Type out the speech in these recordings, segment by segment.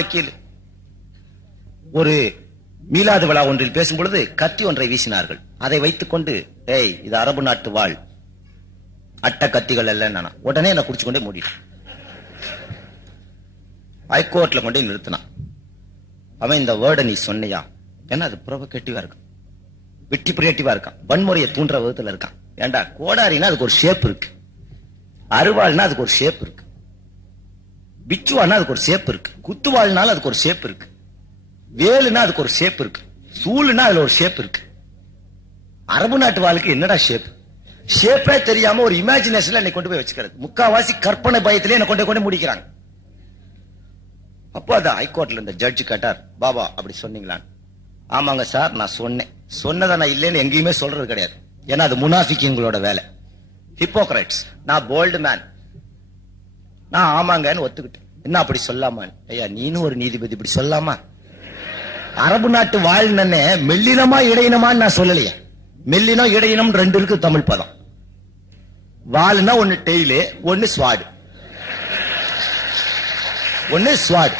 வக்கீல் ஒரு மீலாது விழா ஒன்றில் பேசும் பொழுது கத்தி ஒன்றை வீசினார்கள். அதை வைத்துக் கொண்டு ஏய் இது அரபு நாட்டு வாழ். அட்ட கத்திகள் அல்ல உடனே என்ன குடிச்சு கொண்டே மூடிட்டான். ஹைகோர்ட்ல கொண்டே நிறுத்தினான். அவன் இந்த வேர்டை நீ சொன்னியா? ஏன்னா அது ப்ரொவகேட்டிவா இருக்கும் வெட்டி பிரியேட்டிவா இருக்கான். வன்முறையை தூண்டுற விதத்துல இருக்கான். ஏண்டா கோடாரின்னா அதுக்கு ஒரு ஷேப் இருக்கு. அருவாள்னா அதுக்கு ஒரு ஷேப் இருக்கு. பிச்சுவானா அதுக்கு ஒரு ஷேப் இருக்கு. குத்துவாள்னால அதுக்கு ஒரு ஷேப் இருக்கு. வேலுனா அதுக்கு ஒரு ஷேப் இருக்கு. சூளுனா அதுல ஒரு ஷேப் இருக்கு. அரபு நாட்டு வாழ்க்கை என்னடா ஷேப் ஷேப்பே தெரியாம ஒரு இமேஜினேஷன்ல என்னை கொண்டு போய் வச்சுக்கிறது. முக்காவாசி கற்பனை பயத்திலே என்ன கொண்டு கொண்டு முடிக்கிறாங்க. அப்போ அது ஹைகோர்ட்ல இந்த ஜட்ஜ் கேட்டார் பாபா அப்படி சொன்னீங்களான்னு ஆமாங்க சார் நான் சொன்னேன். சொன்னதை நான் இல்லைன்னு எங்கேயுமே சொல்றது கிடையாது. ஏன்னா அது முனாஃபிக்கிங்களோட வேலை. ஹிப்போக்ரைட்ஸ் நான் போல்டு மேன் நான் ஆமாங்கன்னு ஒத்துக்கிட்டேன். என்ன அப்படி சொல்லாமா? ஐயா நீனும் ஒரு நீதிபதி இப்படி சொல்லாமா? அரபு நாட்டு வாழ்னே மெல்லினமா இடையினமான்னு நான் சொல்லலையே. மெல்லினம் இடையினம் ரெண்டு இருக்கு தமிழ் பதம். வால்னா ஒன்னு டெய்லு ஒன்னு ஸ்வாடு. ஒன்னு ஸ்வாட்.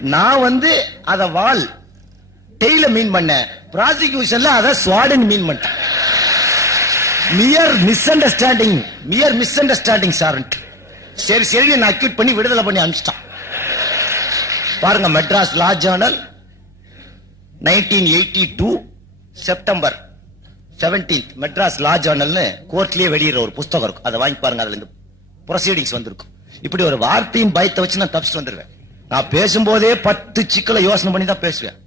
நான் வந்து அத வால் டெய்ல மீன் பண்ணேன். ப்ராசிக்யூஷன்ல அத ஸ்வாடுன்னு மீன் பண்ணிட்டேன். Mere misunderstanding mere misunderstanding சார்ன்ட்டு சரி சரி நான் அக்யூட் பண்ணி விடுதலை பண்ணி அனுப்பிச்சிட்டான். பாருங்க Madras law journal nineteen eighty two September seventeenth Madras law ஜேர்னல்னு கோர்ட்லயே வெளியிடுற ஒரு புஸ்தகம் இருக்கும். அதை வாங்கி பாருங்க அதுல இருந்து ப்ரொசீடிங்ஸ் வந்திருக்கும். இப்படி ஒரு வார்த்தையின் பயத்தை வச்சு நான் தப்பிச்சு வந்துருவேன். நான் பேசும்போதே பத்து சிக்கலை யோசனை பண்ணி தான் பேசுவேன்.